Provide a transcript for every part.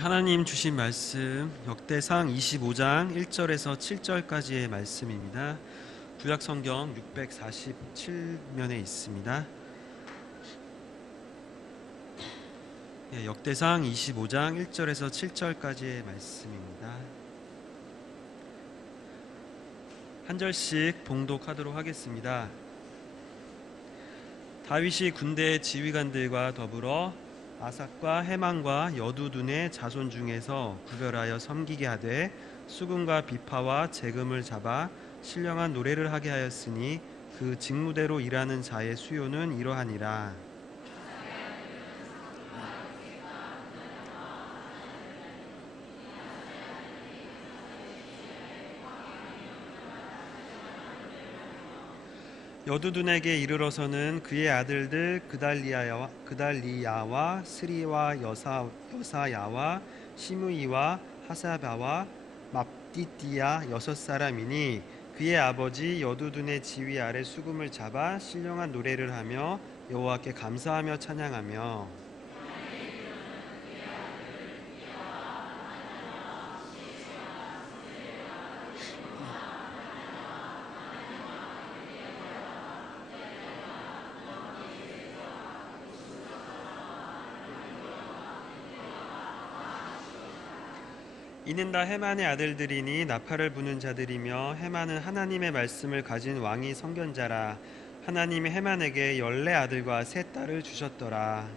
하나님 주신 말씀 역대상 25장 1절에서 7절까지의 말씀입니다. 구약성경 647면에 있습니다. 역대상 25장 1절에서 7절까지의 말씀입니다. 한 절씩 봉독하도록 하겠습니다. 다윗이 군대의 지휘관들과 더불어 아삭과 헤만과 여두둔의 자손 중에서 구별하여 섬기게 하되 수금과 비파와 재금을 잡아 신령한 노래를 하게 하였으니 그 직무대로 일하는 자의 수요는 이러하니라. 여두둔에게 이르러서는 그의 아들들 그달리야와 스리와 여사야와 시므이와 하사바와 맙디띠야 6사람이니 그의 아버지 여두둔의 지휘 아래 수금을 잡아 신령한 노래를 하며 여호와께 감사하며 찬양하며 이는 다 헤만의 아들들이니 나팔을 부는 자들이며 헤만은 하나님의 말씀을 가진 왕이 선견자라. 하나님이 헤만에게 14아들과 3딸을 주셨더라.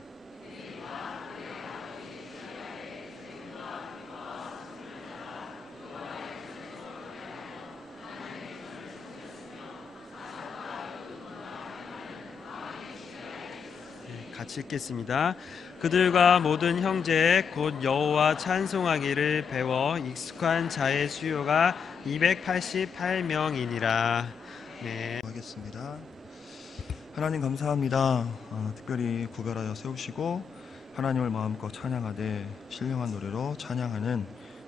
같이 읽겠습니다. 그들과 모든 형제 곧 여호와 찬송하기를 배워 익숙한 자의 수요가 288명이니라. 네. 하겠습니다. 하나님 감사합니다. 특별히 구별하여 세우시고 하나님을 마음껏 찬양하되 신령한 노래로 찬양하는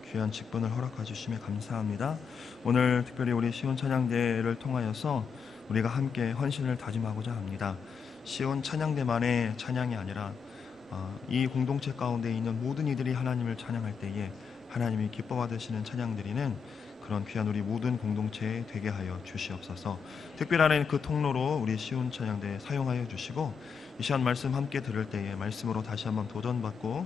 귀한 직분을 허락해 주심에 감사합니다. 오늘 특별히 우리 시온 찬양대를 통하여서 우리가 함께 헌신을 다짐하고자 합니다. 시온 찬양대만의 찬양이 아니라 이 공동체 가운데 있는 모든 이들이 하나님을 찬양할 때에 하나님이 기뻐 받으시는 찬양드리는 그런 귀한 우리 모든 공동체에 되게 하여 주시옵소서. 특별한 그 통로로 우리 시온 찬양대 사용하여 주시고 이 시간 말씀 함께 들을 때에 말씀으로 다시 한번 도전받고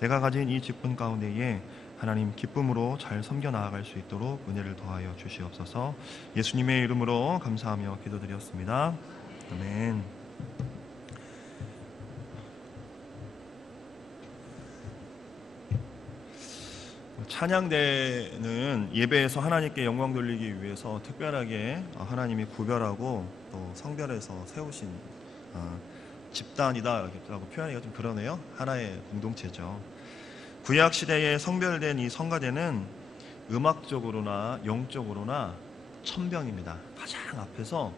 내가 가진 이 직분 가운데에 하나님 기쁨으로 잘 섬겨 나아갈 수 있도록 은혜를 더하여 주시옵소서. 예수님의 이름으로 감사하며 기도드렸습니다. 아멘. 찬양대는 예배에서 하나님께 영광 돌리기 위해서 특별하게 하나님이 구별하고 또 성별해서 세우신 집단이다라고 표현하기가 좀 그러네요. 하나의 공동체죠. 구약시대에 성별된 이 성가대는 음악적으로나 영적으로나 천병입니다. 가장 앞에서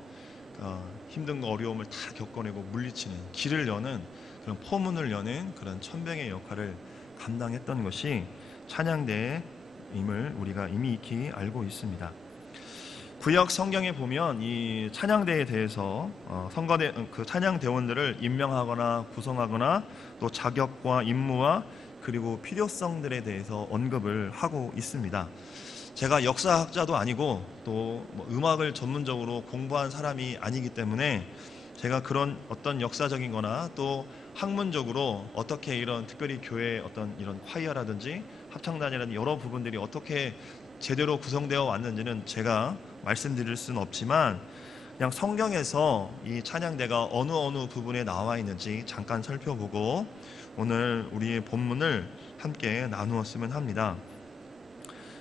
힘든 어려움을 다 겪어내고 물리치는 길을 여는 그런 포문을 여는 그런 천병의 역할을 감당했던 것이 찬양대임을 우리가 이미 익히 알고 있습니다. 구약 성경에 보면 이 찬양대에 대해서 성가대 그 찬양대원들을 임명하거나 구성하거나 또 자격과 임무와 그리고 필요성들에 대해서 언급을 하고 있습니다. 제가 역사학자도 아니고 또 음악을 전문적으로 공부한 사람이 아니기 때문에 제가 그런 어떤 역사적인 거나 또 학문적으로 어떻게 이런 특별히 교회의 어떤 이런 콰이어라든지 합창단이라든지 여러 부분들이 어떻게 제대로 구성되어 왔는지는 제가 말씀드릴 수는 없지만 그냥 성경에서 이 찬양대가 어느 부분에 나와 있는지 잠깐 살펴보고 오늘 우리의 본문을 함께 나누었으면 합니다.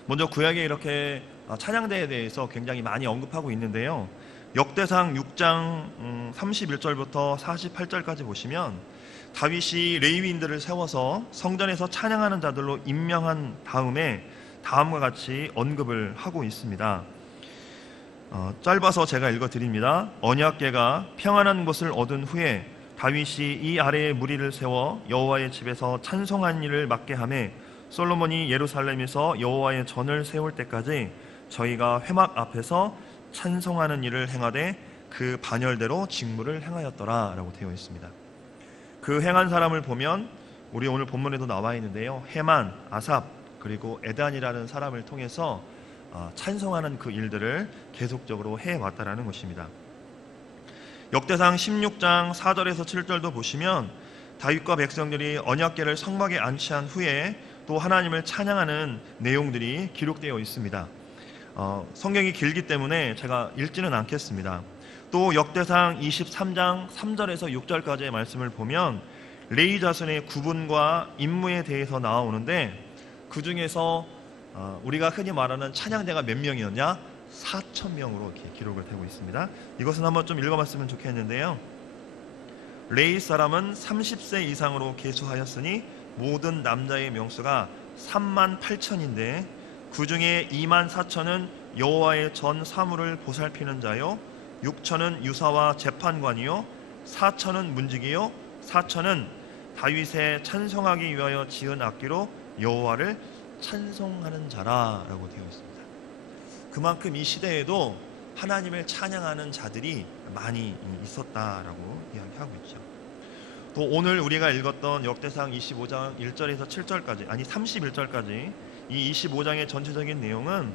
먼저 구약에 이렇게 찬양대에 대해서 굉장히 많이 언급하고 있는데요. 역대상 6장 31절부터 48절까지 보시면 다윗이 레위인들을 세워서 성전에서 찬양하는 자들로 임명한 다음에 다음과 같이 언급을 하고 있습니다. 짧아서 제가 읽어드립니다. 언약궤가 평안한 곳을 얻은 후에 다윗이 이 아래에 무리를 세워 여호와의 집에서 찬송한 일을 맡게 하매 솔로몬이 예루살렘에서 여호와의 전을 세울 때까지 저희가 회막 앞에서 찬송하는 일을 행하되 그 반열대로 직무를 행하였더라 라고 되어 있습니다. 그 행한 사람을 보면 우리 오늘 본문에도 나와 있는데요. 헤만, 아삽, 그리고 에단이라는 사람을 통해서 찬송하는 그 일들을 계속적으로 해왔다라는 것입니다. 역대상 16장 4절에서 7절도 보시면 다윗과 백성들이 언약궤를 성막에 안치한 후에 또 하나님을 찬양하는 내용들이 기록되어 있습니다. 성경이 길기 때문에 제가 읽지는 않겠습니다. 또 역대상 23장 3절에서 6절까지의 말씀을 보면 레위 자손의 구분과 임무에 대해서 나오는데, 그 중에서 우리가 흔히 말하는 찬양대가 몇 명이었냐? 4,000명으로 이렇게 기록을 되고 있습니다. 이것은 한번 좀 읽어봤으면 좋겠는데요. 레위 사람은 30세 이상으로 계수하였으니 모든 남자의 명수가 38,000인데 그 중에 24,000은 여호와의 전 사물을 보살피는 자요, 6,000은 유사와 재판관이요, 4,000은 문지기요, 4,000은 다윗의 찬송하기 위하여 지은 악기로 여호와를 찬송하는 자라라고 되어 있습니다. 그만큼 이 시대에도 하나님을 찬양하는 자들이 많이 있었다라고 이야기하고 있죠. 또 오늘 우리가 읽었던 역대상 25장 1절에서 7절까지, 아니 31절까지 이 25장의 전체적인 내용은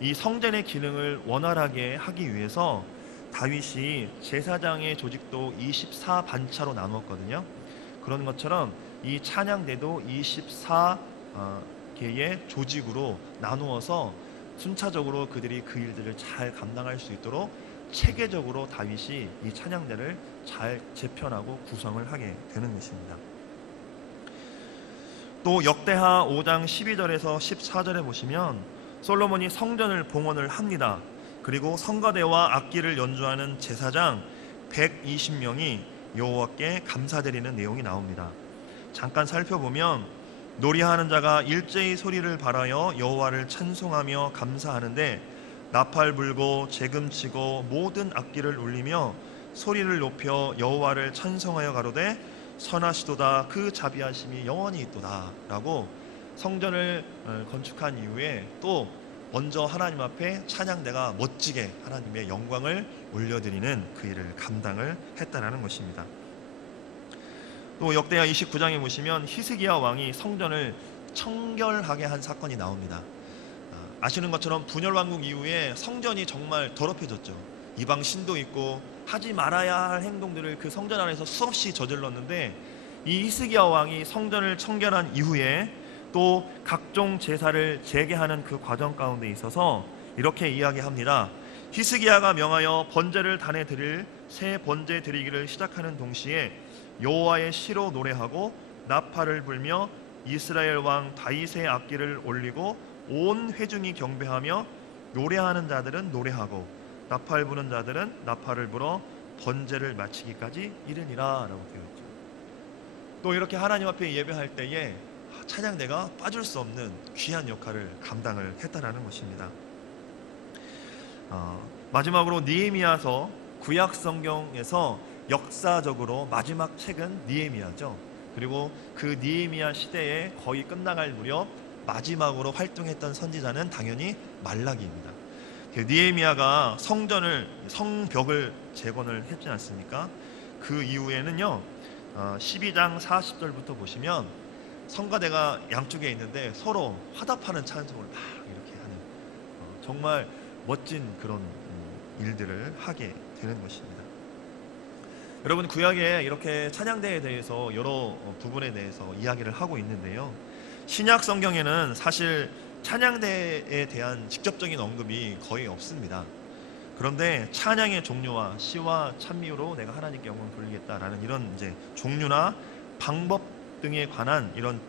이 성전의 기능을 원활하게 하기 위해서 다윗이 제사장의 조직도 24반차로 나누었거든요. 그런 것처럼 이 찬양대도 24개의 조직으로 나누어서 순차적으로 그들이 그 일들을 잘 감당할 수 있도록 체계적으로 다윗이 이 찬양대를 잘 재편하고 구성을 하게 되는 것입니다. 또 역대하 5장 12절에서 14절에 보시면 솔로몬이 성전을 봉헌을 합니다. 그리고 성가대와 악기를 연주하는 제사장 120명이 여호와께 감사드리는 내용이 나옵니다. 잠깐 살펴보면 노래하는 자가 일제히 소리를 발하여 여호와를 찬송하며 감사하는데 나팔 불고 재금 치고 모든 악기를 울리며 소리를 높여 여호와를 찬송하여 가로되 선하시도다 그 자비하심이 영원히 있도다 라고 성전을 건축한 이후에 또 먼저 하나님 앞에 찬양대가 멋지게 하나님의 영광을 올려드리는 그 일을 감당을 했다라는 것입니다. 또 역대하 29장에 보시면 히스기야 왕이 성전을 청결하게 한 사건이 나옵니다. 아시는 것처럼 분열왕국 이후에 성전이 정말 더럽혀졌죠. 이방 신도 있고 하지 말아야 할 행동들을 그 성전 안에서 수없이 저질렀는데, 이 히스기야 왕이 성전을 청결한 이후에 또 각종 제사를 재개하는 그 과정 가운데 있어서 이렇게 이야기합니다. 히스기야가 명하여 번제를 단에 드릴 새 번제 드리기를 시작하는 동시에 여호와의 시로 노래하고 나팔을 불며 이스라엘 왕 다윗의 악기를 올리고 온 회중이 경배하며 노래하는 자들은 노래하고 나팔 부는 자들은 나팔을 불어 번제를 마치기까지 이르니라 라고 되어 있죠. 또 이렇게 하나님 앞에 예배할 때에 찬양대가 빠질 수 없는 귀한 역할을 감당을 했다라는 것입니다. 마지막으로 느헤미야서 구약 성경에서 역사적으로 마지막 책은 느헤미야죠. 그리고 그 느헤미야 시대에 거의 끝나갈 무렵 마지막으로 활동했던 선지자는 당연히 말라기입니다. 느헤미야가 성벽을 재건을 했지 않습니까? 그 이후에는요 12장 40절부터 보시면 성가대가 양쪽에 있는데 서로 화답하는 찬송을 막 이렇게 하는 정말 멋진 그런 일들을 하게 되는 것입니다. 여러분, 구약에 이렇게 찬양대에 대해서 여러 부분에 대해서 이야기를 하고 있는데요, 신약 성경에는 사실 찬양대에 대한 직접적인 언급이 거의 없습니다. 그런데 찬양의 종류와 시와 찬미로 내가 하나님께 영광을 돌리겠다라는 이런 이제 종류나 방법 등에 관한 이런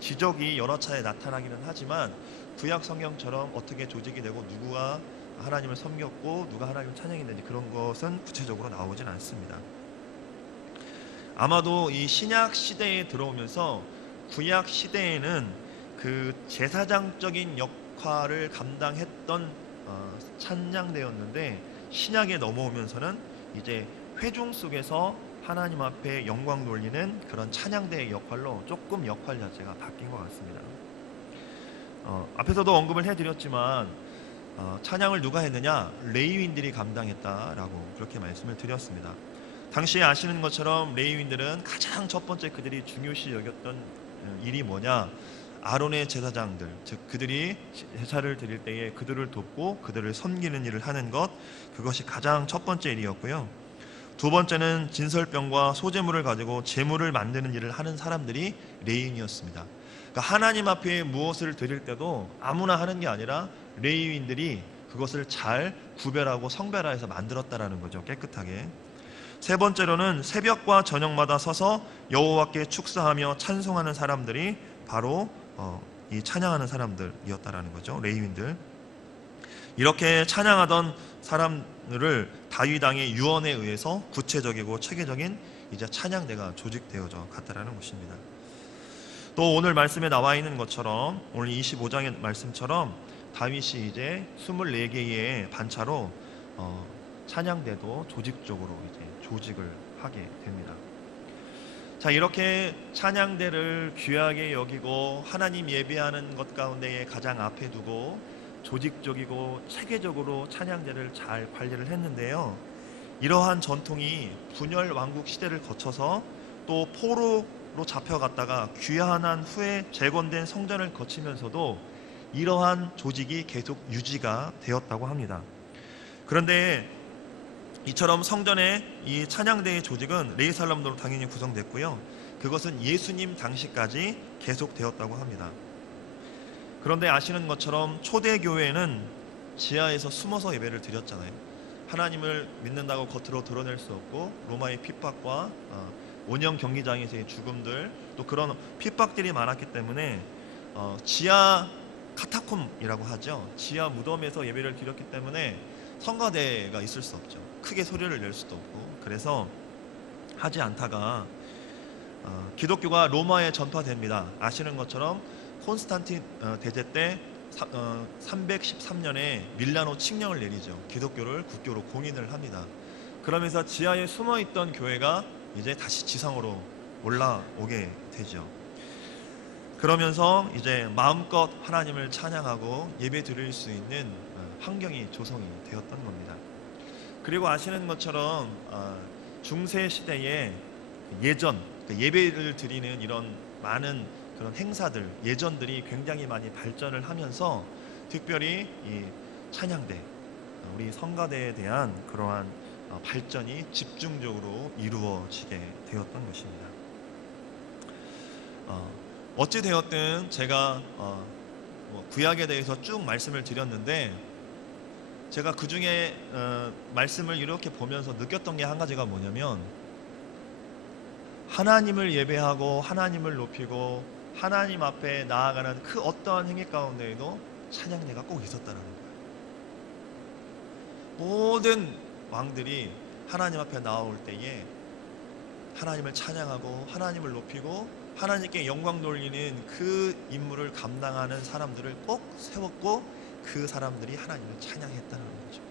지적이 여러 차례 나타나기는 하지만 구약 성경처럼 어떻게 조직이 되고 누구가 하나님을 섬겼고 누가 하나님을 찬양했는지 그런 것은 구체적으로 나오진 않습니다. 아마도 이 신약 시대에 들어오면서 구약 시대에는 그 제사장적인 역할을 감당했던 찬양대였는데, 신약에 넘어오면서는 이제 회중 속에서 하나님 앞에 영광 돌리는 그런 찬양대의 역할로 조금 역할 자체가 바뀐 것 같습니다. 앞에서도 언급을 해드렸지만 찬양을 누가 했느냐? 레위인들이 감당했다라고 그렇게 말씀을 드렸습니다. 당시에 아시는 것처럼 레위인들은 가장 첫 번째 그들이 중요시 여겼던 일이 뭐냐? 아론의 제사장들, 즉 그들이 제사를 드릴 때에 그들을 돕고 그들을 섬기는 일을 하는 것, 그것이 가장 첫 번째 일이었고요. 두 번째는 진설병과 소제물을 가지고 제물을 만드는 일을 하는 사람들이 레위인이었습니다. 그러니까 하나님 앞에 무엇을 드릴 때도 아무나 하는 게 아니라 레위인들이 그것을 잘 구별하고 성별화해서 만들었다라는 거죠. 깨끗하게. 세 번째로는 새벽과 저녁마다 서서 여호와께 축사하며 찬송하는 사람들이 바로 이 찬양하는 사람들이었다라는 거죠. 레위인들. 이렇게 찬양하던 사람들을 다윗 왕의 유언에 의해서 구체적이고 체계적인 이제 찬양대가 조직되어져 갔다라는 것입니다. 또 오늘 말씀에 나와 있는 것처럼 오늘 25장의 말씀처럼 다윗이 이제 24개의 반차로 찬양대도 조직적으로 이제 조직을 하게 됩니다. 자, 이렇게 찬양대를 귀하게 여기고 하나님 예배하는 것 가운데에 가장 앞에 두고 조직적이고 체계적으로 찬양대를 잘 관리를 했는데요. 이러한 전통이 분열 왕국 시대를 거쳐서 또 포로로 잡혀갔다가 귀환한 후에 재건된 성전을 거치면서도 이러한 조직이 계속 유지가 되었다고 합니다. 그런데 이처럼 성전의 이 찬양대의 조직은 예루살렘으로 당연히 구성됐고요. 그것은 예수님 당시까지 계속되었다고 합니다. 그런데 아시는 것처럼 초대교회는 지하에서 숨어서 예배를 드렸잖아요. 하나님을 믿는다고 겉으로 드러낼 수 없고 로마의 핍박과 원형 경기장에서의 죽음들, 또 그런 핍박들이 많았기 때문에 지하 카타콤이라고 하죠. 지하 무덤에서 예배를 드렸기 때문에 성가대가 있을 수 없죠. 크게 소리를 낼 수도 없고. 그래서 하지 않다가 기독교가 로마에 전파됩니다. 아시는 것처럼 콘스탄틴 대제 때 313년에 밀라노 칙령을 내리죠. 기독교를 국교로 공인을 합니다. 그러면서 지하에 숨어있던 교회가 이제 다시 지상으로 올라오게 되죠. 그러면서 이제 마음껏 하나님을 찬양하고 예배 드릴 수 있는 환경이 조성이 되었던 겁니다. 그리고 아시는 것처럼 중세 시대에 예전, 예배를 드리는 이런 많은 그런 행사들, 예전들이 굉장히 많이 발전을 하면서 특별히 이 찬양대, 우리 성가대에 대한 그러한 발전이 집중적으로 이루어지게 되었던 것입니다. 어찌 되었든 제가 구약에 대해서 쭉 말씀을 드렸는데 제가 그 중에 말씀을 이렇게 보면서 느꼈던 게 한 가지가 뭐냐면 하나님을 예배하고 하나님을 높이고 하나님 앞에 나아가는 그 어떠한 행위 가운데에도 찬양대가 꼭 있었다는 거예요. 모든 왕들이 하나님 앞에 나올 때에 하나님을 찬양하고 하나님을 높이고 하나님께 영광 돌리는 그 임무를 감당하는 사람들을 꼭 세웠고 그 사람들이 하나님을 찬양했다는 거죠.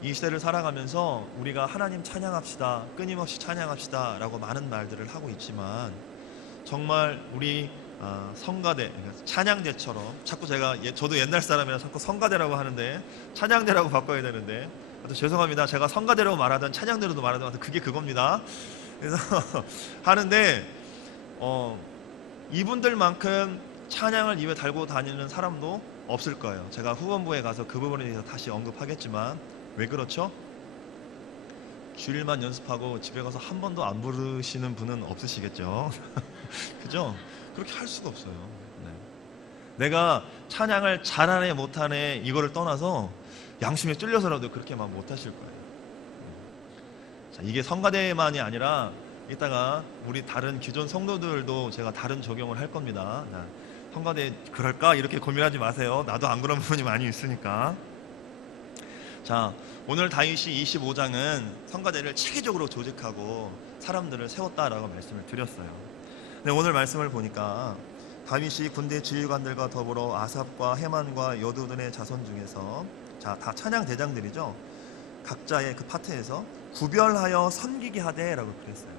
이 시대를 살아가면서 우리가 하나님 찬양합시다, 끊임없이 찬양합시다 라고 많은 말들을 하고 있지만 정말 우리 성가대, 찬양대처럼 자꾸 저도 옛날 사람이라 자꾸 성가대라고 하는데 찬양대라고 바꿔야 되는데 죄송합니다. 제가 성가대라고 말하든 찬양대로도 말하든 그게 그겁니다. 그래서 하는데 이분들만큼 찬양을 입에 달고 다니는 사람도 없을 거예요. 제가 후반부에 가서 그 부분에 대해서 다시 언급하겠지만 왜 그렇죠? 주일만 연습하고 집에 가서 한 번도 안 부르시는 분은 없으시겠죠. 그죠? 그렇게 할 수가 없어요. 네. 내가 찬양을 잘하네 못하네 이거를 떠나서 양심에 찔려서라도 그렇게 막 못하실 거예요. 자, 이게 성가대만이 아니라 이따가 우리 다른 기존 성도들도 제가 다른 적용을 할 겁니다. 성가대 그럴까? 이렇게 고민하지 마세요. 나도 안 그런 부분이 많이 있으니까. 자, 오늘 다윗이 25장은 성가대를 체계적으로 조직하고 사람들을 세웠다라고 말씀을 드렸어요. 근데 오늘 말씀을 보니까 다윗이 군대 지휘관들과 더불어 아삽과 헤만과 여두둔의 자손 중에서 다 찬양 대장들이죠. 각자의 그 파트에서 구별하여 섬기게 하되라고 그랬어요.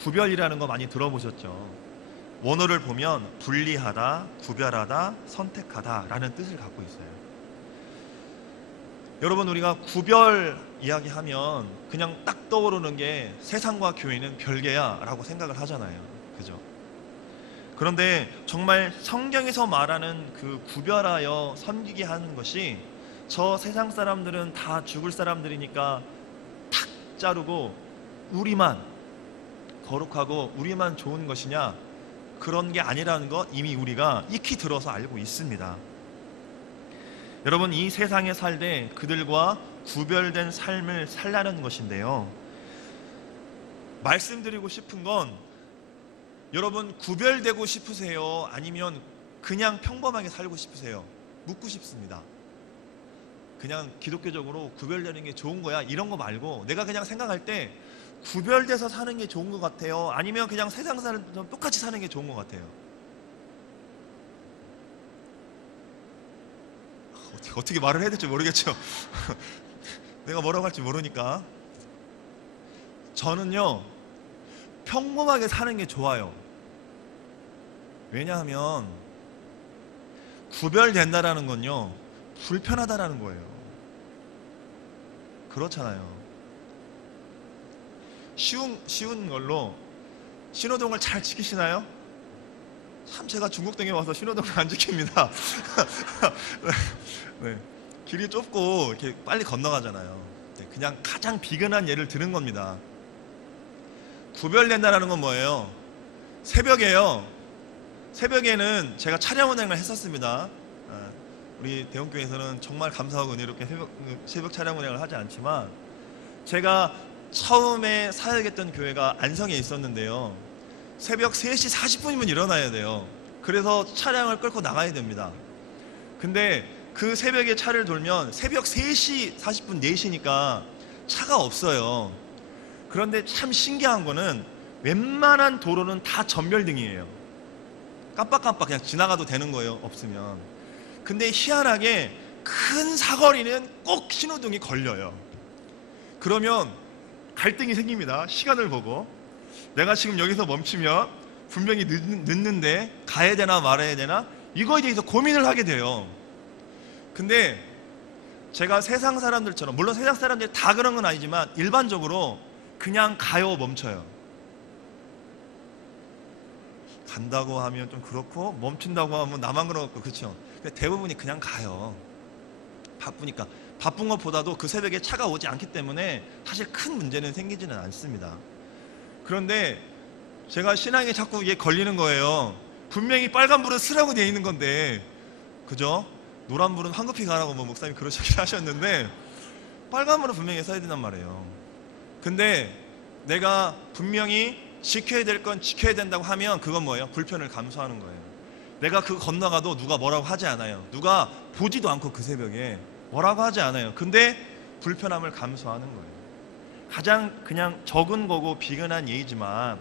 구별이라는 거 많이 들어보셨죠? 원어를 보면 분리하다, 구별하다, 선택하다 라는 뜻을 갖고 있어요. 여러분, 우리가 구별 이야기하면 그냥 딱 떠오르는 게 세상과 교회는 별개야 라고 생각을 하잖아요. 그죠? 그런데 정말 성경에서 말하는 그 구별하여 섬기게 하는 것이 저 세상 사람들은 다 죽을 사람들이니까 탁 자르고 우리만 거룩하고 우리만 좋은 것이냐, 그런 게 아니라는 거 이미 우리가 익히 들어서 알고 있습니다. 여러분, 이 세상에 살되 그들과 구별된 삶을 살라는 것인데요, 말씀드리고 싶은 건, 여러분 구별되고 싶으세요? 아니면 그냥 평범하게 살고 싶으세요? 묻고 싶습니다. 그냥 기독교적으로 구별되는 게 좋은 거야, 이런 거 말고 내가 그냥 생각할 때 구별돼서 사는 게 좋은 것 같아요? 아니면 그냥 세상 사람들처럼 똑같이 사는 게 좋은 것 같아요? 어떻게 말을 해야 될지 모르겠죠. 내가 뭐라고 할지 모르니까. 저는요, 평범하게 사는 게 좋아요. 왜냐하면 구별된다라는 건요, 불편하다라는 거예요. 그렇잖아요. 쉬운 걸로 신호등을 잘 지키시나요? 참, 제가 중국등에 와서 신호등을 안 지킵니다. 네, 길이 좁고 이렇게 빨리 건너가잖아요. 네, 그냥 가장 비근한 예를 드는 겁니다. 구별된다는 건 뭐예요? 새벽에는 제가 차량 운행을 했었습니다. 우리 대원교회에서는 정말 감사하고 은혜롭게 새벽 차량 운행을 하지 않지만, 제가 처음에 사역했던 교회가 안성에 있었는데요, 새벽 3시 40분이면 일어나야 돼요. 그래서 차량을 끌고 나가야 됩니다. 근데 그 새벽에 차를 돌면 새벽 3시 40분 4시니까 차가 없어요. 그런데 참 신기한 거는 웬만한 도로는 다 전멸등이에요. 깜빡깜빡 그냥 지나가도 되는 거예요, 없으면. 근데 희한하게 큰 사거리는 꼭 신호등이 걸려요. 그러면 갈등이 생깁니다. 시간을 보고 내가 지금 여기서 멈추면 분명히 늦는데 가야 되나 말아야 되나, 이거에 대해서 고민을 하게 돼요. 근데 제가 세상 사람들처럼, 물론 세상 사람들이 다 그런 건 아니지만 일반적으로 그냥 가요, 멈춰요. 간다고 하면 좀 그렇고 멈춘다고 하면 나만 그렇고, 그렇죠? 대부분이 그냥 가요. 바쁘니까. 바쁜 것보다도 그 새벽에 차가 오지 않기 때문에 사실 큰 문제는 생기지는 않습니다. 그런데 제가 신앙에 자꾸 이게 걸리는 거예요. 분명히 빨간불은 쓰라고 되어 있는 건데, 그죠? 노란불은 황급히 가라고 뭐 목사님이 그러시긴 하셨는데, 빨간불은 분명히 써야 된단 말이에요. 근데 내가 분명히 지켜야 될 건 지켜야 된다고 하면 그건 뭐예요? 불편을 감수하는 거예요. 내가 그거 건너가도 누가 뭐라고 하지 않아요. 누가 보지도 않고 그 새벽에 뭐라고 하지 않아요. 근데 불편함을 감수하는 거예요. 가장 그냥 적은 거고 비근한 예이지만,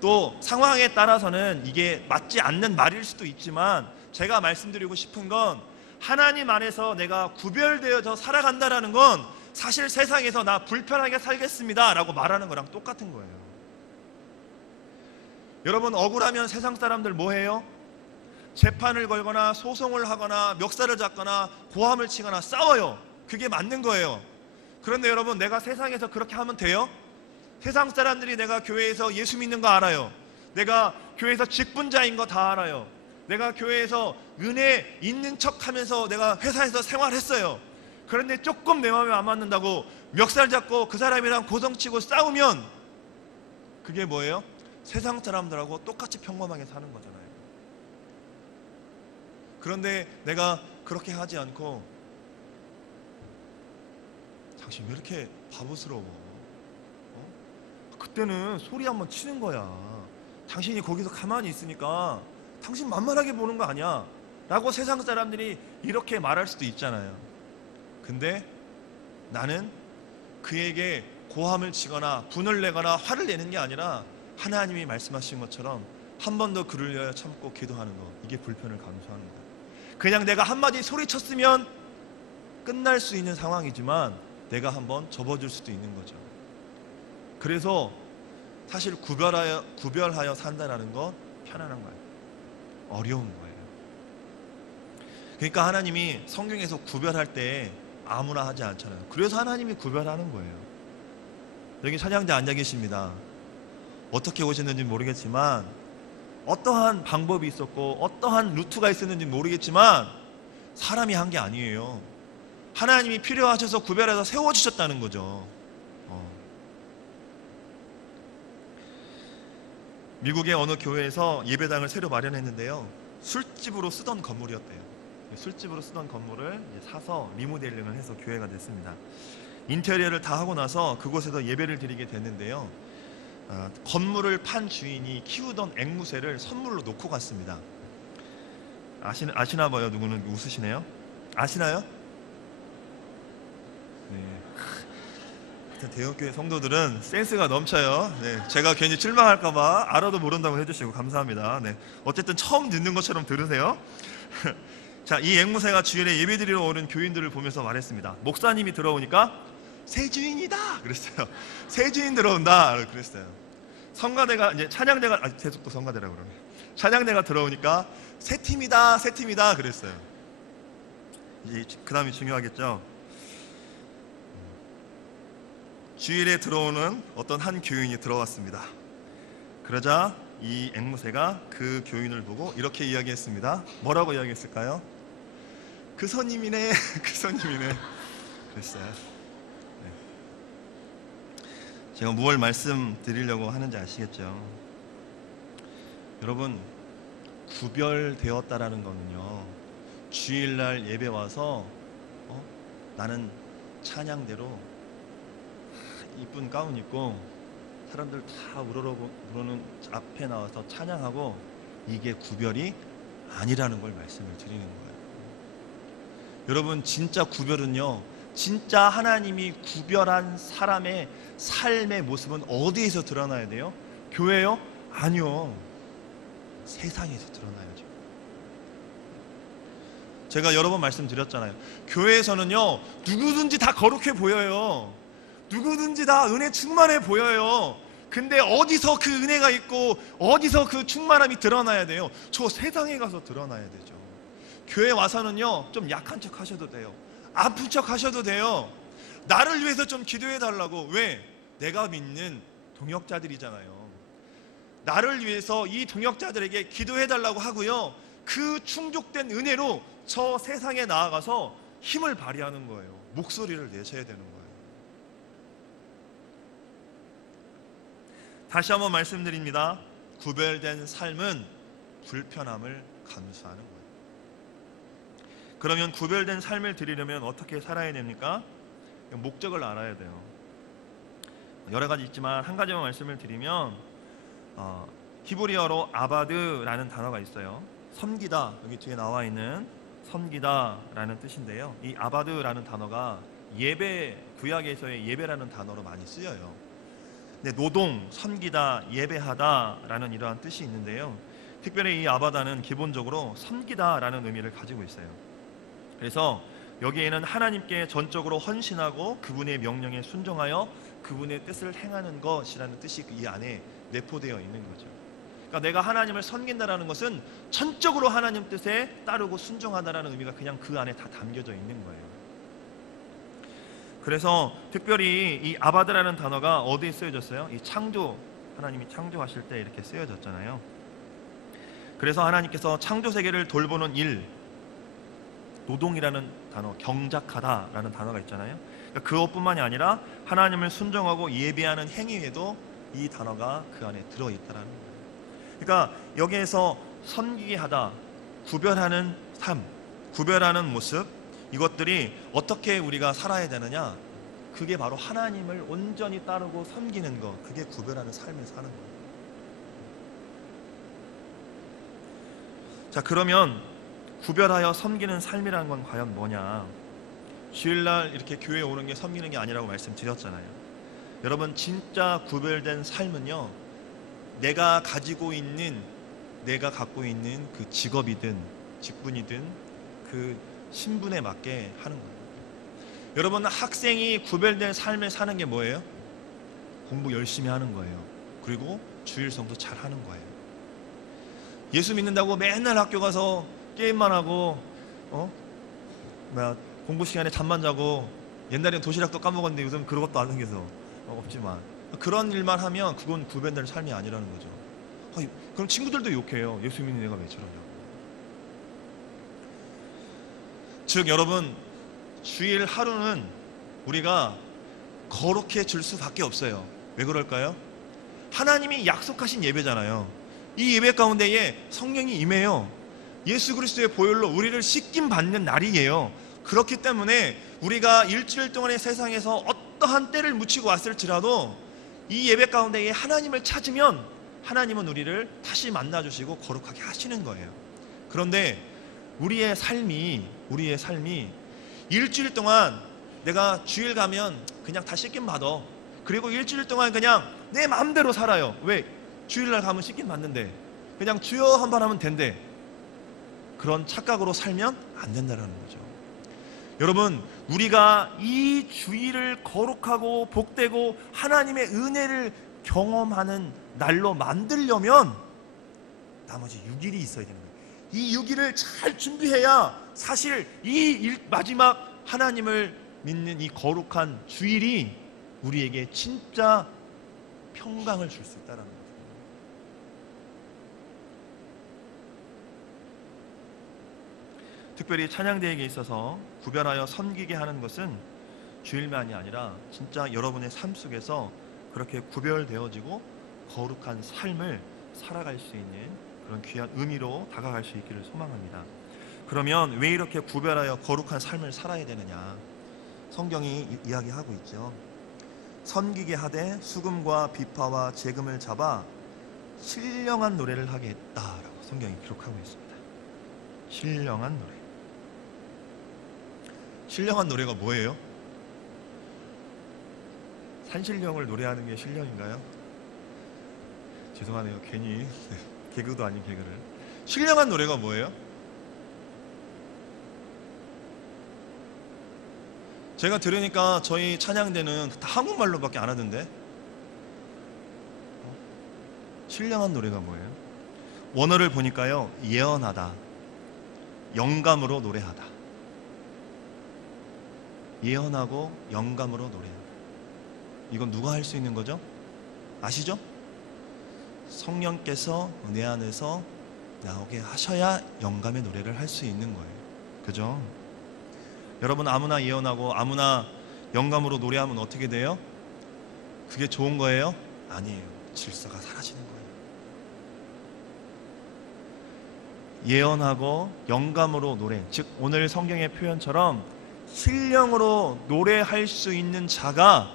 또 상황에 따라서는 이게 맞지 않는 말일 수도 있지만, 제가 말씀드리고 싶은 건, 하나님 안에서 내가 구별되어서 살아간다라는 건 사실 세상에서 나 불편하게 살겠습니다 라고 말하는 거랑 똑같은 거예요. 여러분, 억울하면 세상 사람들 뭐 해요? 재판을 걸거나 소송을 하거나 멱살을 잡거나 고함을 치거나 싸워요. 그게 맞는 거예요. 그런데 여러분, 내가 세상에서 그렇게 하면 돼요? 세상 사람들이 내가 교회에서 예수 믿는 거 알아요. 내가 교회에서 직분자인 거 다 알아요. 내가 교회에서 은혜 있는 척 하면서 내가 회사에서 생활했어요. 그런데 조금 내 마음에 안 맞는다고 멱살 잡고 그 사람이랑 고성치고 싸우면 그게 뭐예요? 세상 사람들하고 똑같이 평범하게 사는 거잖아요. 그런데 내가 그렇게 하지 않고, 당신 왜 이렇게 바보스러워? 그때는 소리 한번 치는 거야. 당신이 거기서 가만히 있으니까 당신 만만하게 보는 거 아니야 라고 세상 사람들이 이렇게 말할 수도 있잖아요. 근데 나는 그에게 고함을 치거나 분을 내거나 화를 내는 게 아니라, 하나님이 말씀하신 것처럼 한 번 더 그를 위하여 참고 기도하는 거, 이게 불편을 감수하는 거예요. 그냥 내가 한마디 소리쳤으면 끝날 수 있는 상황이지만 내가 한번 접어줄 수도 있는 거죠. 그래서 사실 구별하여 산다는 건 편안한 거예요. 어려운 거예요. 그러니까 하나님이 성경에서 구별할 때 아무나 하지 않잖아요. 그래서 하나님이 구별하는 거예요. 여기 찬양대 앉아 계십니다. 어떻게 오셨는지 모르겠지만, 어떠한 방법이 있었고 어떠한 루트가 있었는지 모르겠지만 사람이 한 게 아니에요. 하나님이 필요하셔서 구별해서 세워주셨다는 거죠. 미국의 어느 교회에서 예배당을 새로 마련했는데요, 술집으로 쓰던 건물이었대요. 술집으로 쓰던 건물을 이제 사서 리모델링을 해서 교회가 됐습니다. 인테리어를 다 하고 나서 그곳에서 예배를 드리게 됐는데요, 건물을 판 주인이 키우던 앵무새를 선물로 놓고 갔습니다. 아시나 봐요. 누구는 웃으시네요. 아시나요? 네. 대형교회 성도들은 센스가 넘쳐요. 네. 제가 괜히 실망할까봐 알아도 모른다고 해주시고 감사합니다. 네. 어쨌든 처음 듣는 것처럼 들으세요. 자, 이 앵무새가 주일에 예배드리러 오는 교인들을 보면서 말했습니다. 목사님이 들어오니까 새 주인이다 그랬어요. 새 주인 들어온다 그랬어요. 성가대가 이제 찬양대가 계속 또 성가대라 그러네. 찬양대가 들어오니까 새 팀이다 새 팀이다 그랬어요. 이제 그 다음이 중요하겠죠. 주일에 들어오는 어떤 한 교인이 들어왔습니다. 그러자 이 앵무새가 그 교인을 보고 이렇게 이야기했습니다. 뭐라고 이야기했을까요? 그 손님이네 그 손님이네 그랬어요. 네. 제가 무엇을 말씀드리려고 하는지 아시겠죠? 여러분, 구별되었다라는 거는요, 주일날 예배 와서 나는 찬양대로 이쁜 가운 입고 사람들 다 우러러보는 앞에 나와서 찬양하고, 이게 구별이 아니라는 걸 말씀을 드리는 거예요. 여러분, 진짜 구별은요, 진짜 하나님이 구별한 사람의 삶의 모습은 어디에서 드러나야 돼요? 교회요? 아니요, 세상에서 드러나야죠. 제가 여러 번 말씀드렸잖아요. 교회에서는요, 누구든지 다 거룩해 보여요. 누구든지 다 은혜 충만해 보여요. 근데 어디서 그 은혜가 있고 어디서 그 충만함이 드러나야 돼요? 저 세상에 가서 드러나야 되죠. 교회 와서는요, 좀 약한 척 하셔도 돼요. 아픈 척 하셔도 돼요. 나를 위해서 좀 기도해 달라고. 왜? 내가 믿는 동역자들이잖아요. 나를 위해서 이 동역자들에게 기도해 달라고 하고요, 그 충족된 은혜로 저 세상에 나아가서 힘을 발휘하는 거예요. 목소리를 내셔야 되는 거예요. 다시 한번 말씀드립니다. 구별된 삶은 불편함을 감수하는 거예요. 그러면 구별된 삶을 드리려면 어떻게 살아야 됩니까? 목적을 알아야 돼요. 여러 가지 있지만 한 가지만 말씀을 드리면, 히브리어로 아바드라는 단어가 있어요. 섬기다, 여기 뒤에 나와 있는 섬기다라는 뜻인데요, 이 아바드라는 단어가 예배, 구약에서의 예배라는 단어로 많이 쓰여요. 네, 노동, 섬기다, 예배하다라는 이러한 뜻이 있는데요, 특별히 이 아바다는 기본적으로 섬기다라는 의미를 가지고 있어요. 그래서 여기에는 하나님께 전적으로 헌신하고 그분의 명령에 순종하여 그분의 뜻을 행하는 것이라는 뜻이 이 안에 내포되어 있는 거죠. 그러니까 내가 하나님을 섬긴다라는 것은 전적으로 하나님 뜻에 따르고 순종하다라는 의미가 그냥 그 안에 다 담겨져 있는 거예요. 그래서 특별히 이 아바드라는 단어가 어디에 쓰여졌어요? 이 창조, 하나님이 창조하실 때 이렇게 쓰여졌잖아요. 그래서 하나님께서 창조 세계를 돌보는 일, 노동이라는 단어, 경작하다라는 단어가 있잖아요. 그러니까 그것뿐만이 아니라 하나님을 순종하고 예배하는 행위에도 이 단어가 그 안에 들어있다라는 거예요. 그러니까 여기에서 섬기게 하다, 구별하는 삶, 구별하는 모습, 이것들이 어떻게 우리가 살아야 되느냐, 그게 바로 하나님을 온전히 따르고 섬기는 것, 그게 구별하는 삶을 사는 거예요. 자, 그러면 구별하여 섬기는 삶이라는 건 과연 뭐냐? 주일날 이렇게 교회에 오는 게 섬기는 게 아니라고 말씀드렸잖아요. 여러분, 진짜 구별된 삶은요, 내가 갖고 있는 그 직업이든 직분이든 그 신분에 맞게 하는 거예요. 여러분, 학생이 구별된 삶을 사는 게 뭐예요? 공부 열심히 하는 거예요. 그리고 주일 성도 잘 하는 거예요. 예수 믿는다고 맨날 학교 가서 게임만 하고 공부 시간에 잠만 자고 옛날엔 도시락도 까먹었는데 요즘 그런 것도 안 생겨서 없지만 그런 일만 하면 그건 구별된 삶이 아니라는 거죠. 그럼 친구들도 욕해요. 예수 믿는 애가 왜 저러냐고. 즉 여러분, 주일 하루는 우리가 거룩해 질 수밖에 없어요. 왜 그럴까요? 하나님이 약속하신 예배잖아요. 이 예배 가운데에 성령이 임해요. 예수 그리스도의 보혈로 우리를 씻김 받는 날이에요. 그렇기 때문에 우리가 일주일 동안의 세상에서 어떠한 때를 묻히고 왔을지라도 이 예배 가운데에 하나님을 찾으면 하나님은 우리를 다시 만나주시고 거룩하게 하시는 거예요. 그런데 우리의 삶이 일주일 동안 내가 주일 가면 그냥 다 씻김 받아. 그리고 일주일 동안 그냥 내 마음대로 살아요. 왜? 주일날 가면 씻김 받는데 그냥 주여 한번 하면 된대. 그런 착각으로 살면 안 된다는 거죠. 여러분, 우리가 이 주일을 거룩하고 복되고 하나님의 은혜를 경험하는 날로 만들려면 나머지 6일이 있어야 됩니다. 이 6일을 잘 준비해야 사실 이 마지막 하나님을 믿는 이 거룩한 주일이 우리에게 진짜 평강을 줄 수 있다는 거죠. 특별히 찬양대회에 있어서 구별하여 섬기게 하는 것은 주일만이 아니라 진짜 여러분의 삶 속에서 그렇게 구별되어지고 거룩한 삶을 살아갈 수 있는 그런 귀한 의미로 다가갈 수 있기를 소망합니다. 그러면 왜 이렇게 구별하여 거룩한 삶을 살아야 되느냐? 성경이 이야기하고 있죠. 섬기게 하되 수금과 비파와 재금을 잡아 신령한 노래를 하게 했다라고 성경이 기록하고 있습니다. 신령한 노래. 신령한 노래가 뭐예요? 산신령을 노래하는 게 신령인가요? 죄송하네요. 괜히 개그도 아닌 개그를. 신령한 노래가 뭐예요? 제가 들으니까 저희 찬양대는 다 한국말로밖에 안 하던데. 신령한 노래가 뭐예요? 원어를 보니까요, 예언하다, 영감으로 노래하다. 예언하고 영감으로 노래하다. 이건 누가 할 수 있는 거죠? 아시죠? 성령께서 내 안에서 나오게 하셔야 영감의 노래를 할 수 있는 거예요. 그죠? 여러분, 아무나 예언하고 아무나 영감으로 노래하면 어떻게 돼요? 그게 좋은 거예요? 아니에요. 질서가 사라지는 거예요. 예언하고 영감으로 노래, 즉 오늘 성경의 표현처럼 신령으로 노래할 수 있는 자가,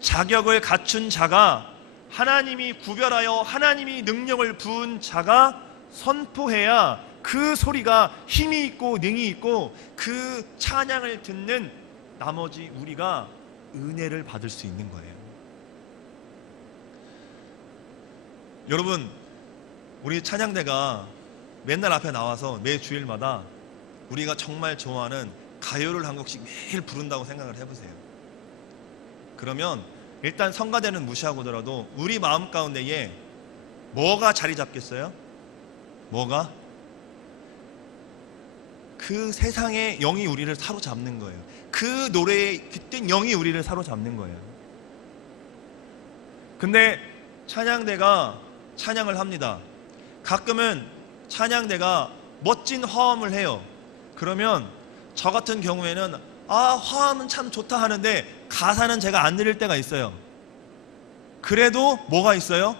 자격을 갖춘 자가, 하나님이 구별하여 하나님이 능력을 부은 자가 선포해야 그 소리가 힘이 있고 능이 있고 그 찬양을 듣는 나머지 우리가 은혜를 받을 수 있는 거예요. 여러분, 우리 찬양대가 맨날 앞에 나와서 매 주일마다 우리가 정말 좋아하는 가요를 한 곡씩 매일 부른다고 생각을 해보세요. 그러면 일단 성가대는 무시하고더라도 우리 마음 가운데에 뭐가 자리 잡겠어요? 뭐가? 그 세상의 영이 우리를 사로잡는 거예요. 그 노래의 깃든 영이 우리를 사로잡는 거예요. 근데 찬양대가 찬양을 합니다. 가끔은 찬양대가 멋진 화음을 해요. 그러면 저 같은 경우에는 화음은 참 좋다 하는데 가사는 제가 안 들을 때가 있어요. 그래도 뭐가 있어요?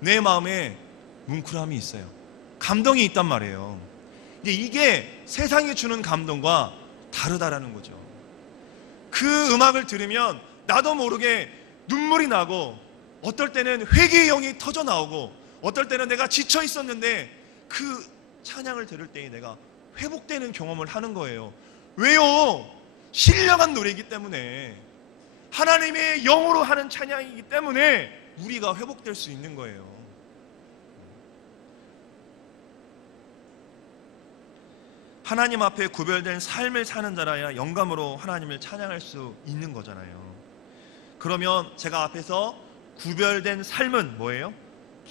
내 마음에 뭉클함이 있어요. 감동이 있단 말이에요. 근데 이게 세상이 주는 감동과 다르다라는 거죠. 그 음악을 들으면 나도 모르게 눈물이 나고, 어떨 때는 회개의 영이 터져 나오고, 어떨 때는 내가 지쳐 있었는데 그 찬양을 들을 때 내가 회복되는 경험을 하는 거예요. 왜요? 신령한 노래이기 때문에, 하나님의 영으로 하는 찬양이기 때문에 우리가 회복될 수 있는 거예요. 하나님 앞에 구별된 삶을 사는 자라야 영감으로 하나님을 찬양할 수 있는 거잖아요. 그러면 제가 앞에서 구별된 삶은 뭐예요?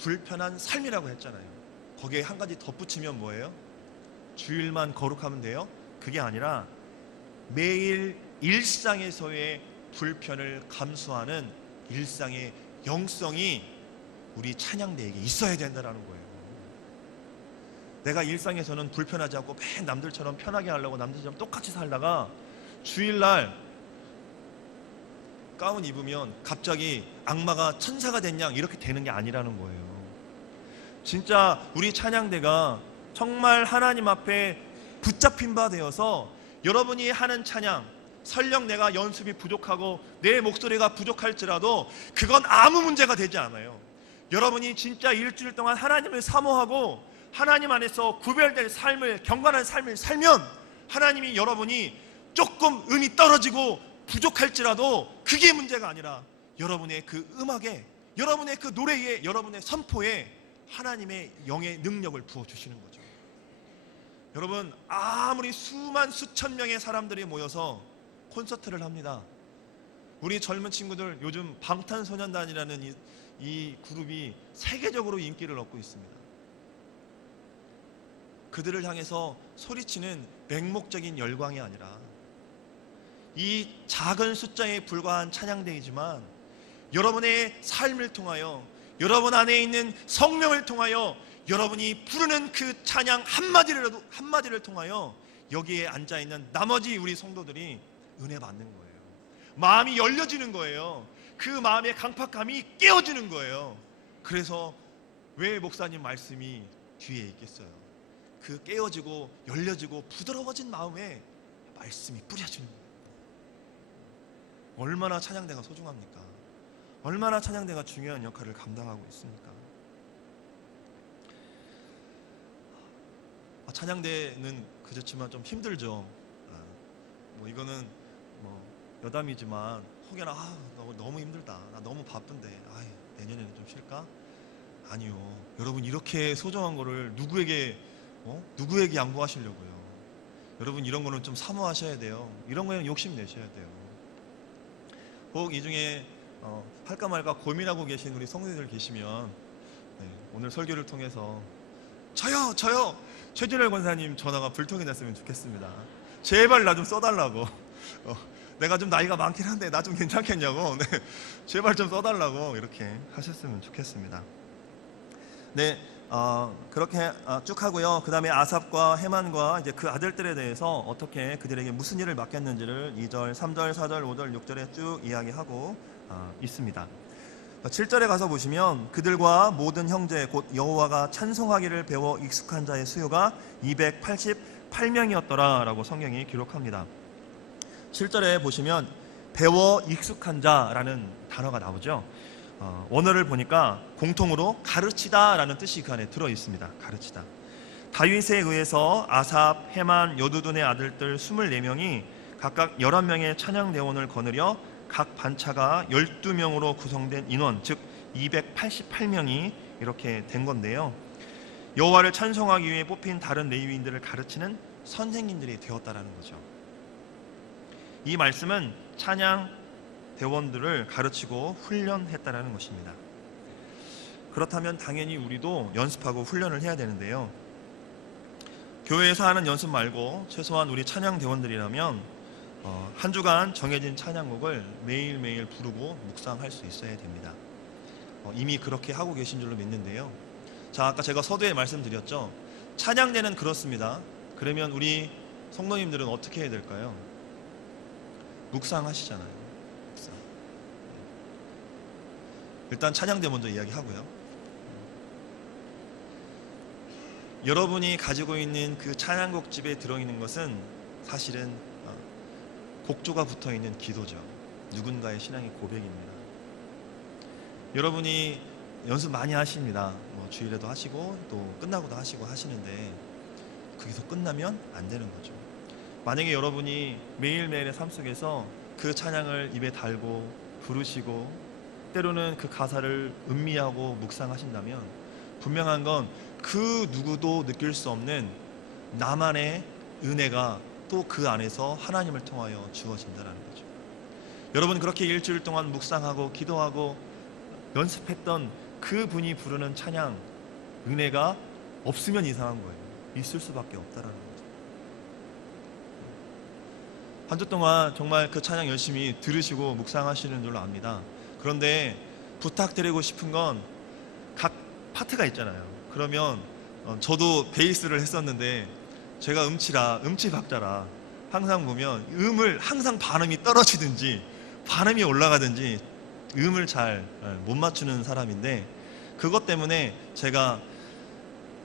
불편한 삶이라고 했잖아요. 거기에 한 가지 덧붙이면 뭐예요? 주일만 거룩하면 돼요? 그게 아니라 매일 일상에서의 불편을 감수하는 일상의 영성이 우리 찬양대에게 있어야 된다는 거예요. 내가 일상에서는 불편하지 않고 맨 남들처럼 편하게 하려고 남들처럼 똑같이 살다가 주일날 가운 입으면 갑자기 악마가 천사가 된 양 이렇게 되는 게 아니라는 거예요. 진짜 우리 찬양대가 정말 하나님 앞에 붙잡힌 바 되어서 여러분이 하는 찬양, 설령 내가 연습이 부족하고 내 목소리가 부족할지라도 그건 아무 문제가 되지 않아요. 여러분이 진짜 일주일 동안 하나님을 사모하고 하나님 안에서 구별된 삶을, 경건한 삶을 살면 하나님이 여러분이 조금 음이 떨어지고 부족할지라도 그게 문제가 아니라 여러분의 그 음악에, 여러분의 그 노래에, 여러분의 선포에 하나님의 영의 능력을 부어주시는 거죠. 여러분, 아무리 수천 명의 사람들이 모여서 콘서트를 합니다. 우리 젊은 친구들 요즘 방탄소년단이라는 이 그룹이 세계적으로 인기를 얻고 있습니다. 그들을 향해서 소리치는 맹목적인 열광이 아니라 이 작은 숫자에 불과한 찬양대이지만 여러분의 삶을 통하여, 여러분 안에 있는 성령을 통하여 여러분이 부르는 그 찬양 한마디를 통하여 여기에 앉아있는 나머지 우리 성도들이 은혜 받는 거예요. 마음이 열려지는 거예요. 그 마음의 강팍함이 깨어지는 거예요. 그래서 왜 목사님 말씀이 뒤에 있겠어요? 그 깨어지고 열려지고 부드러워진 마음에 말씀이 뿌려지는 거예요. 얼마나 찬양대가 소중합니까? 얼마나 찬양대가 중요한 역할을 감당하고 있습니까? 찬양대는 그렇지만 좀 힘들죠. 뭐 이거는 뭐 여담이지만 혹여나 너무 힘들다, 나 너무 바쁜데 내년에는 좀 쉴까? 아니요. 여러분 이렇게 소중한 거를 누구에게 양보하시려고요? 여러분 이런 거는 좀 사모하셔야 돼요. 이런 거에는 욕심 내셔야 돼요. 혹 이 중에 할까 말까 고민하고 계신 우리 성도들 계시면 오늘 설교를 통해서 저요 최준열 권사님 전화가 불통이 났으면 좋겠습니다. 제발 나 좀 써달라고. 내가 좀 나이가 많긴 한데 나 좀 괜찮겠냐고. 제발 좀 써달라고 이렇게 하셨으면 좋겠습니다. 그렇게 쭉 하고요. 그 다음에 아삽과 헤만과 이제 그 아들들에 대해서 어떻게 그들에게 무슨 일을 맡겼는지를 2절, 3절, 4절, 5절, 6절에 쭉 이야기하고 있습니다. 7절에 가서 보시면 그들과 모든 형제 곧 여호와가 찬송하기를 배워 익숙한 자의 수요가 288명이었더라 라고 성경이 기록합니다. 7절에 보시면 배워 익숙한 자라는 단어가 나오죠. 원어를 보니까 공통으로 가르치다 라는 뜻이 그 안에 들어있습니다. 가르치다. 다윗에 의해서 아삽, 헤만, 여두둔의 아들들 24명이 각각 11명의 찬양대원을 거느려 각 반차가 12명으로 구성된 인원, 즉 288명이 이렇게 된 건데요. 여호와를 찬송하기 위해 뽑힌 다른 레위인들을 가르치는 선생님들이 되었다라는 거죠. 이 말씀은 찬양 대원들을 가르치고 훈련했다라는 것입니다. 그렇다면 당연히 우리도 연습하고 훈련을 해야 되는데요. 교회에서 하는 연습 말고 최소한 우리 찬양 대원들이라면 한 주간 정해진 찬양곡을 매일매일 부르고 묵상할 수 있어야 됩니다. 이미 그렇게 하고 계신 줄로 믿는데요. 자, 아까 제가 서두에 말씀드렸죠. 찬양대는 그렇습니다. 그러면 우리 성도님들은 어떻게 해야 될까요? 묵상하시잖아요. 묵상. 일단 찬양대 먼저 이야기하고요. 여러분이 가지고 있는 그 찬양곡집에 들어있는 것은 사실은 곡조가 붙어있는 기도죠. 누군가의 신앙의 고백입니다. 여러분이 연습 많이 하십니다. 주일에도 하시고 또 끝나고도 하시고 하시는데 거기서 끝나면 안 되는 거죠. 만약에 여러분이 매일매일의 삶 속에서 그 찬양을 입에 달고 부르시고 때로는 그 가사를 음미하고 묵상하신다면 분명한 건 그 누구도 느낄 수 없는 나만의 은혜가 또 그 안에서 하나님을 통하여 주어진다는 거죠. 여러분 그렇게 일주일 동안 묵상하고 기도하고 연습했던 그 분이 부르는 찬양 은혜가 없으면 이상한 거예요. 있을 수밖에 없다라는 거죠. 한 주 동안 정말 그 찬양 열심히 들으시고 묵상하시는 줄로 압니다. 그런데 부탁드리고 싶은 건 각 파트가 있잖아요. 그러면 저도 베이스를 했었는데 제가 음치박자라 항상 보면 음을 항상 발음이 떨어지든지 발음이 올라가든지 음을 잘 못 맞추는 사람인데, 그것 때문에 제가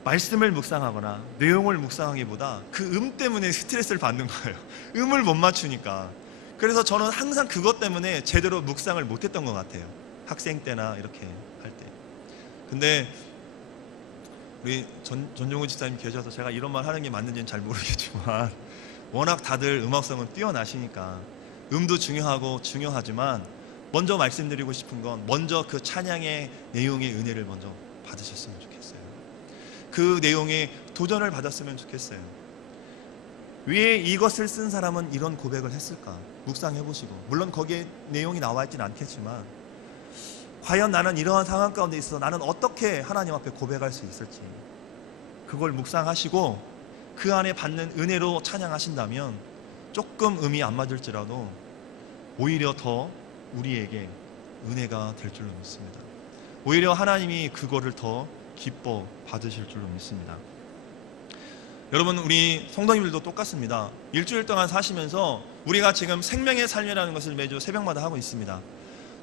말씀을 묵상하거나 내용을 묵상하기보다 그 때문에 스트레스를 받는 거예요. 음을 못 맞추니까. 그래서 저는 항상 그것 때문에 제대로 묵상을 못했던 것 같아요. 학생 때나 이렇게 할 때. 근데 우리 전종훈 집사님 계셔서 제가 이런 말 하는 게 맞는지는 잘 모르겠지만 워낙 다들 음악성은 뛰어나시니까 음도 중요하지만 먼저 말씀드리고 싶은 건 먼저 그 찬양의 내용의 은혜를 먼저 받으셨으면 좋겠어요. 그 내용에 도전을 받았으면 좋겠어요. 왜 이것을 쓴 사람은 이런 고백을 했을까? 묵상해 보시고, 물론 거기에 내용이 나와 있지는 않겠지만 과연 나는 이러한 상황 가운데 있어서 나는 어떻게 하나님 앞에 고백할 수 있을지, 그걸 묵상하시고 그 안에 받는 은혜로 찬양하신다면 조금 음이 안 맞을지라도 오히려 더 우리에게 은혜가 될 줄로 믿습니다. 오히려 하나님이 그거를 더 기뻐 받으실 줄로 믿습니다. 여러분, 우리 성도님들도 똑같습니다. 일주일 동안 사시면서 우리가 지금 생명의 삶이라는 것을 매주 새벽마다 하고 있습니다.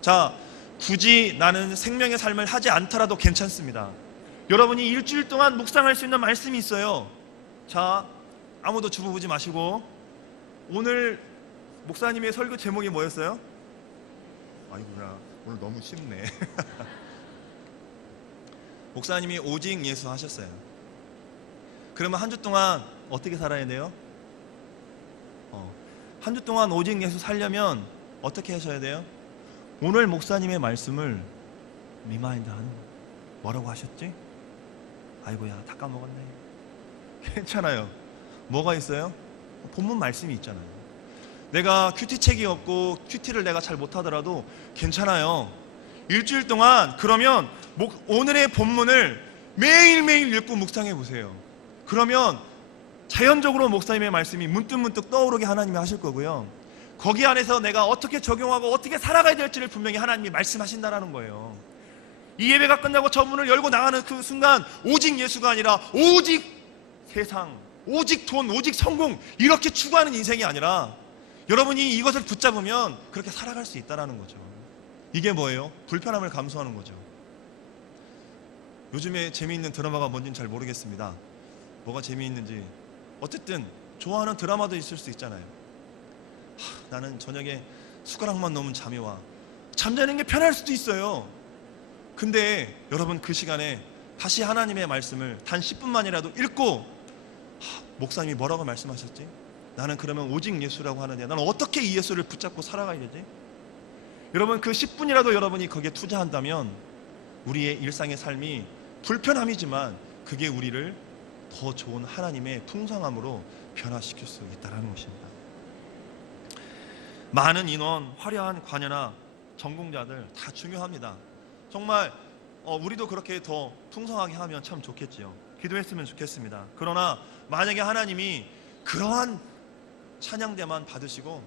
자, 굳이 나는 생명의 삶을 하지 않더라도 괜찮습니다. 여러분이 일주일 동안 묵상할 수 있는 말씀이 있어요. 자, 아무도 주부 보지 마시고, 오늘 목사님의 설교 제목이 뭐였어요? 아이고야, 오늘 너무 쉽네. 목사님이 오직 예수 하셨어요. 그러면 한 주 동안 어떻게 살아야 돼요? 한 주 동안 오직 예수 살려면 어떻게 하셔야 돼요? 오늘 목사님의 말씀을 리마인드 하는 거예요. 뭐라고 하셨지? 아이고야, 다 까먹었네. 괜찮아요. 뭐가 있어요? 본문 말씀이 있잖아요. 내가 큐티책이 없고 큐티를 내가 잘 못하더라도 괜찮아요. 일주일 동안 그러면 오늘의 본문을 매일매일 읽고 묵상해 보세요. 그러면 자연적으로 목사님의 말씀이 문득문득 떠오르게 하나님이 하실 거고요. 거기 안에서 내가 어떻게 적용하고 어떻게 살아가야 될지를 분명히 하나님이 말씀하신다라는 거예요. 이 예배가 끝나고 저 문을 열고 나가는 그 순간 오직 예수가 아니라 오직 세상, 오직 돈, 오직 성공, 이렇게 추구하는 인생이 아니라 여러분이 이것을 붙잡으면 그렇게 살아갈 수 있다는 거죠. 이게 뭐예요? 불편함을 감수하는 거죠. 요즘에 재미있는 드라마가 뭔지는 잘 모르겠습니다. 뭐가 재미있는지. 어쨌든 좋아하는 드라마도 있을 수 있잖아요. 나는 저녁에 숟가락만 넣으면 잠이 와. 잠자는 게 편할 수도 있어요. 근데 여러분, 그 시간에 다시 하나님의 말씀을 단 10분만이라도 읽고, 목사님이 뭐라고 말씀하셨지? 나는 그러면 오직 예수라고 하는데 나는 어떻게 이 예수를 붙잡고 살아가야 되지? 여러분, 그 10분이라도 여러분이 거기에 투자한다면 우리의 일상의 삶이 불편함이지만 그게 우리를 더 좋은 하나님의 풍성함으로 변화시킬 수 있다는 것입니다. 많은 인원, 화려한 관여나 전공자들 다 중요합니다. 정말 우리도 그렇게 더 풍성하게 하면 참 좋겠지요. 기도했으면 좋겠습니다. 그러나 만약에 하나님이 그러한 찬양대만 받으시고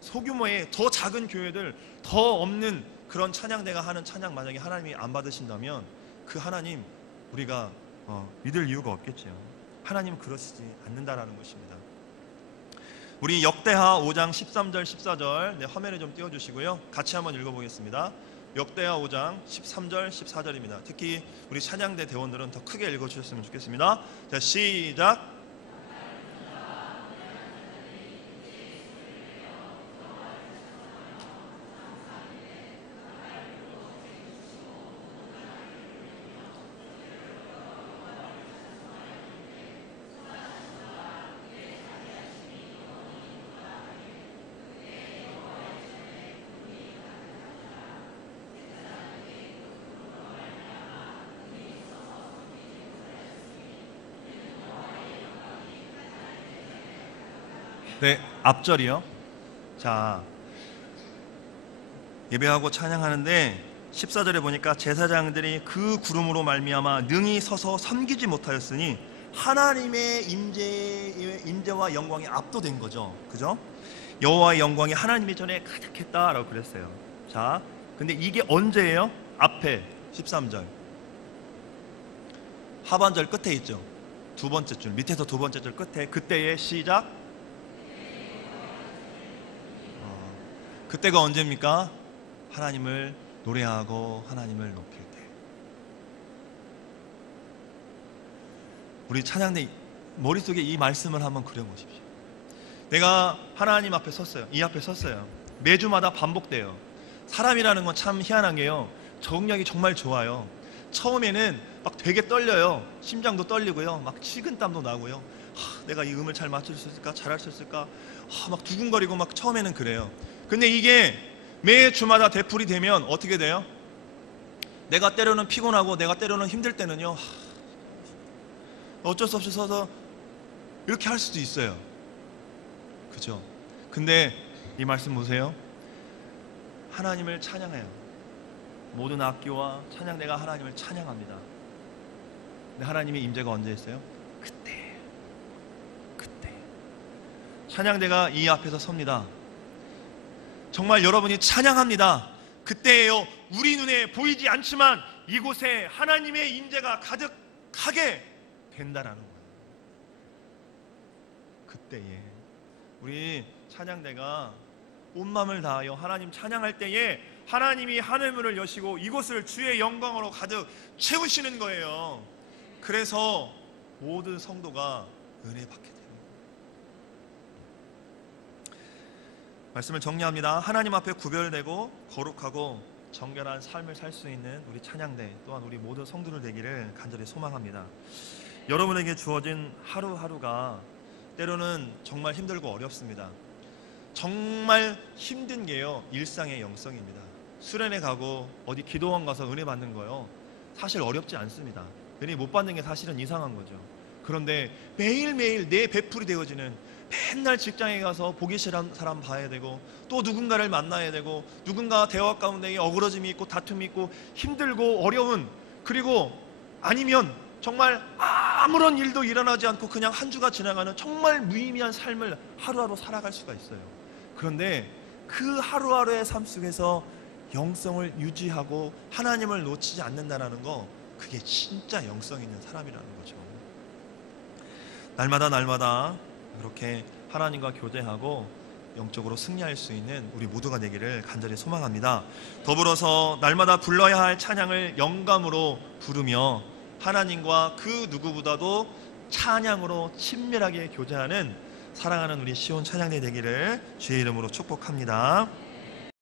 소규모의 더 작은 교회들, 더 없는 그런 찬양대가 하는 찬양 만약에 하나님이 안 받으신다면 그 하나님 우리가 믿을 이유가 없겠지요. 하나님은 그러시지 않는다라는 것입니다. 우리 역대하 5장 13절 14절 화면에 좀 띄워주시고요. 같이 한번 읽어보겠습니다. 역대하 5장 13절 14절입니다. 특히 우리 찬양대 대원들은 더 크게 읽어주셨으면 좋겠습니다. 자, 시작. 네, 앞절이요. 자, 예배하고 찬양하는데 14절에 보니까 제사장들이 그 구름으로 말미암아 능히 서서 섬기지 못하였으니 하나님의 임재와 영광이 압도된 거죠. 그죠? 여호와의 영광이 하나님의 전에 가득했다라고 그랬어요. 자, 근데 이게 언제예요? 앞에 13절 하반절 끝에 있죠. 두 번째 줄 밑에서 두 번째 줄 끝에 그때의 시작. 그때가 언제입니까? 하나님을 노래하고 하나님을 높일 때. 우리 찬양대 머릿속에 이 말씀을 한번 그려보십시오. 내가 하나님 앞에 섰어요. 이 앞에 섰어요. 매주마다 반복돼요. 사람이라는 건 참 희한한 게요, 적응력이 정말 좋아요. 처음에는 막 되게 떨려요. 심장도 떨리고요, 막 식은땀도 나고요. 내가 이 음을 잘 맞출 수 있을까? 잘할 수 있을까? 막 두근거리고 막 처음에는 그래요. 근데 이게 매 주마다 되풀이 되면 어떻게 돼요? 내가 때로는 피곤하고 내가 때로는 힘들 때는요, 어쩔 수 없이 서서 이렇게 할 수도 있어요. 그죠? 근데 이 말씀 보세요. 하나님을 찬양해요. 모든 악기와 찬양대가 하나님을 찬양합니다. 근데 하나님의 임재가 언제 있어요? 그때. 찬양대가 이 앞에서 섭니다. 정말 여러분이 찬양합니다. 그때예요. 우리 눈에 보이지 않지만 이곳에 하나님의 임재가 가득하게 된다라는 거예요. 그때에 우리 찬양대가 온 마음을 다하여 하나님 찬양할 때에 하나님이 하늘문을 여시고 이곳을 주의 영광으로 가득 채우시는 거예요. 그래서 모든 성도가 은혜 받게 됩니다. 말씀을 정리합니다. 하나님 앞에 구별되고 거룩하고 정결한 삶을 살 수 있는 우리 찬양대 또한 우리 모든 성도들 되기를 간절히 소망합니다. 여러분에게 주어진 하루하루가 때로는 정말 힘들고 어렵습니다. 정말 힘든 게요, 일상의 영성입니다. 수련회 가고 어디 기도원 가서 은혜 받는 거요, 사실 어렵지 않습니다. 은혜 못 받는 게 사실은 이상한 거죠. 그런데 매일매일 내 베풀이 되어지는, 맨날 직장에 가서 보기 싫은 사람 봐야 되고 또 누군가를 만나야 되고 누군가 대화 가운데 어그러짐이 있고 다툼이 있고 힘들고 어려운, 그리고 아니면 정말 아무런 일도 일어나지 않고 그냥 한 주가 지나가는 정말 무의미한 삶을 하루하루 살아갈 수가 있어요. 그런데 그 하루하루의 삶 속에서 영성을 유지하고 하나님을 놓치지 않는다는 거, 그게 진짜 영성 있는 사람이라는 거죠. 날마다 그렇게 하나님과 교제하고 영적으로 승리할 수 있는 우리 모두가 되기를 간절히 소망합니다. 더불어서 날마다 불러야 할 찬양을 영감으로 부르며 하나님과 그 누구보다도 찬양으로 친밀하게 교제하는 사랑하는 우리 시온 찬양대 되기를 주의 이름으로 축복합니다.